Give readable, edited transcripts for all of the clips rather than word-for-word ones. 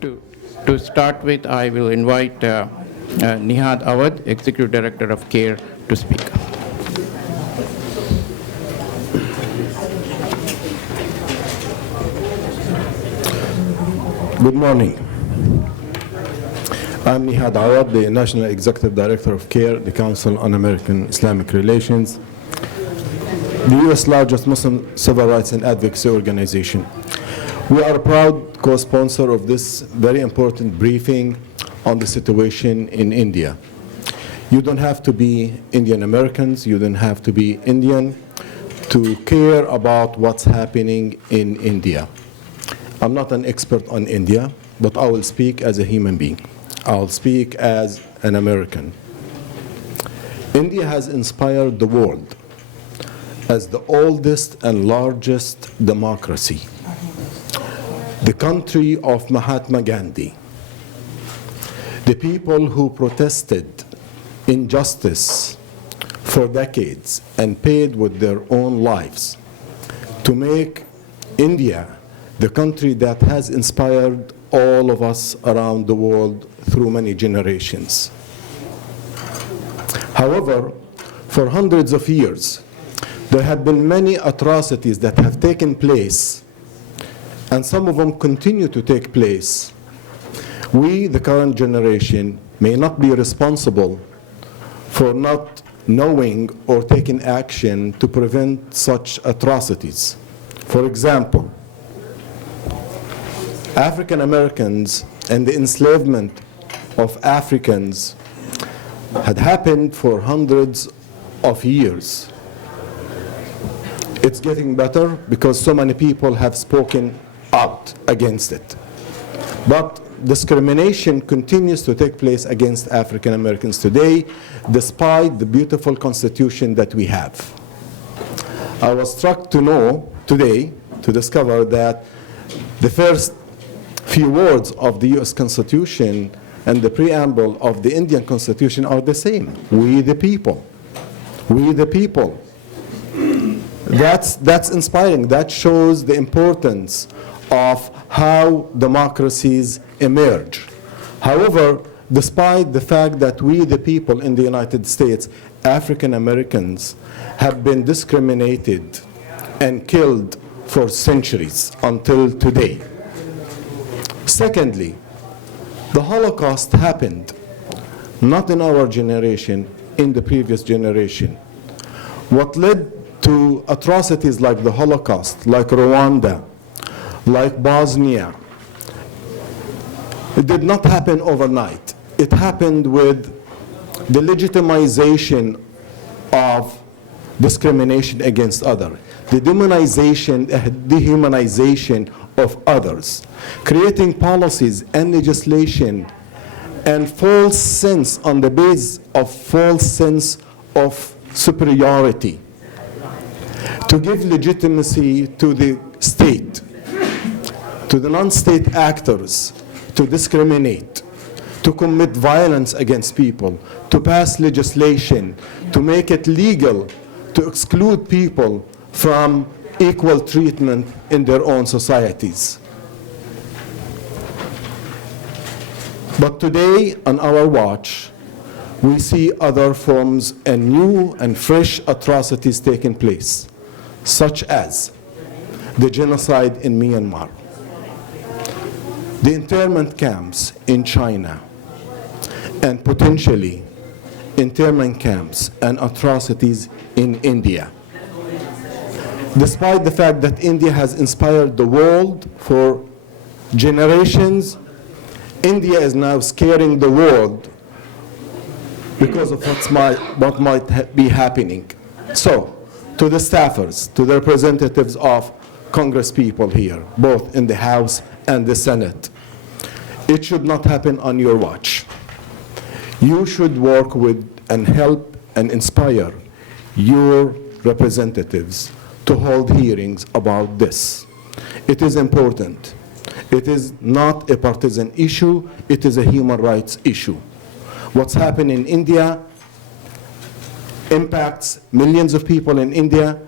To start with, I will invite Nihad Awad, Executive Director of CAIR, to speak. Good morning. I'm Nihad Awad, the National Executive Director of CAIR, the Council on American Islamic Relations, the U.S. largest Muslim civil rights and advocacy organization. We are a proud co-sponsor of this very important briefing on the situation in India. You don't have to be Indian Americans, you don't have to be Indian to care about what's happening in India. I'm not an expert on India, but I will speak as a human being. I'll speak as an American. India has inspired the world as the oldest and largest democracy, the country of Mahatma Gandhi, the people who protested injustice for decades and paid with their own lives to make India the country that has inspired all of us around the world through many generations. However, for hundreds of years, there have been many atrocities that have taken place, and some of them continue to take place. We, the current generation, may not be responsible for not knowing or taking action to prevent such atrocities. For example, African Americans and the enslavement of Africans had happened for hundreds of years. It's getting better because so many people have spoken out against it. But discrimination continues to take place against African Americans today, despite the beautiful constitution that we have. I was struck to know today, to discover that the first few words of the US Constitution and the preamble of the Indian Constitution are the same. We the people. We the people. That's inspiring. That shows the importance of how democracies emerge. However, despite the fact that we the people in the United States, African Americans, have been discriminated and killed for centuries until today. Secondly, the Holocaust happened not in our generation, in the previous generation. What led to atrocities like the Holocaust, like Rwanda, like Bosnia, it did not happen overnight. It happened with the legitimization of discrimination against others, the demonization, dehumanization of others, creating policies and legislation and false sense on the basis of false sense of superiority to give legitimacy to the state, to the non-state actors, to discriminate, to commit violence against people, to pass legislation, to make it legal to exclude people from equal treatment in their own societies. But today, on our watch, we see other forms and new and fresh atrocities taking place, such as the genocide in Myanmar, the internment camps in China, and potentially internment camps and atrocities in India. Despite the fact that India has inspired the world for generations, India is now scaring the world because of what might be happening. So, to the staffers, to the representatives of Congress people here, both in the House and the Senate, it should not happen on your watch. You should work with and help and inspire your representatives to hold hearings about this. It is important. It is not a partisan issue, it is a human rights issue. What's happened in India impacts millions of people in India,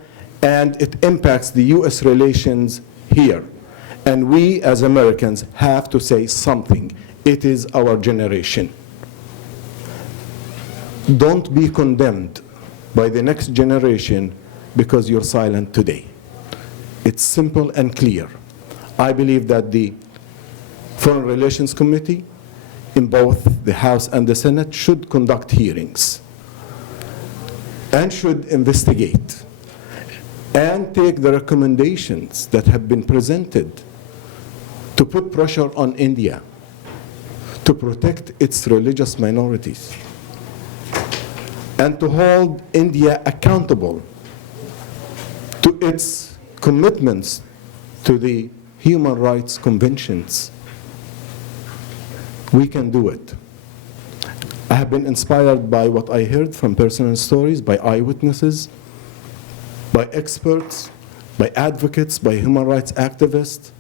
and it impacts the US relations here. And we, as Americans, have to say something. It is our generation. Don't be condemned by the next generation because you're silent today. It's simple and clear. I believe that the Foreign Relations Committee in both the House and the Senate should conduct hearings and should investigate and take the recommendations that have been presented to put pressure on India to protect its religious minorities and to hold India accountable to its commitments to the human rights conventions. We can do it. I have been inspired by what I heard from personal stories, by eyewitnesses, by experts, by advocates, by human rights activists,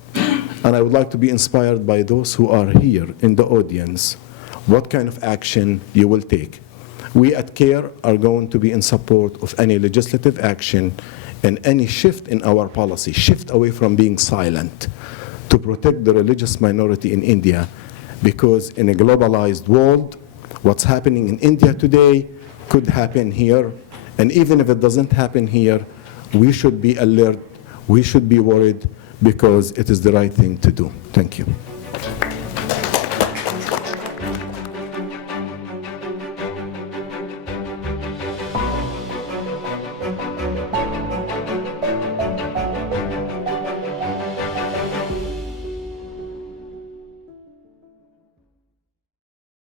and I would like to be inspired by those who are here in the audience, what kind of action you will take. We at CAIR are going to be in support of any legislative action and any shift in our policy, shift away from being silent to protect the religious minority in India, because in a globalized world, what's happening in India today could happen here, and even if it doesn't happen here, we should be alert, we should be worried, because it is the right thing to do. Thank you.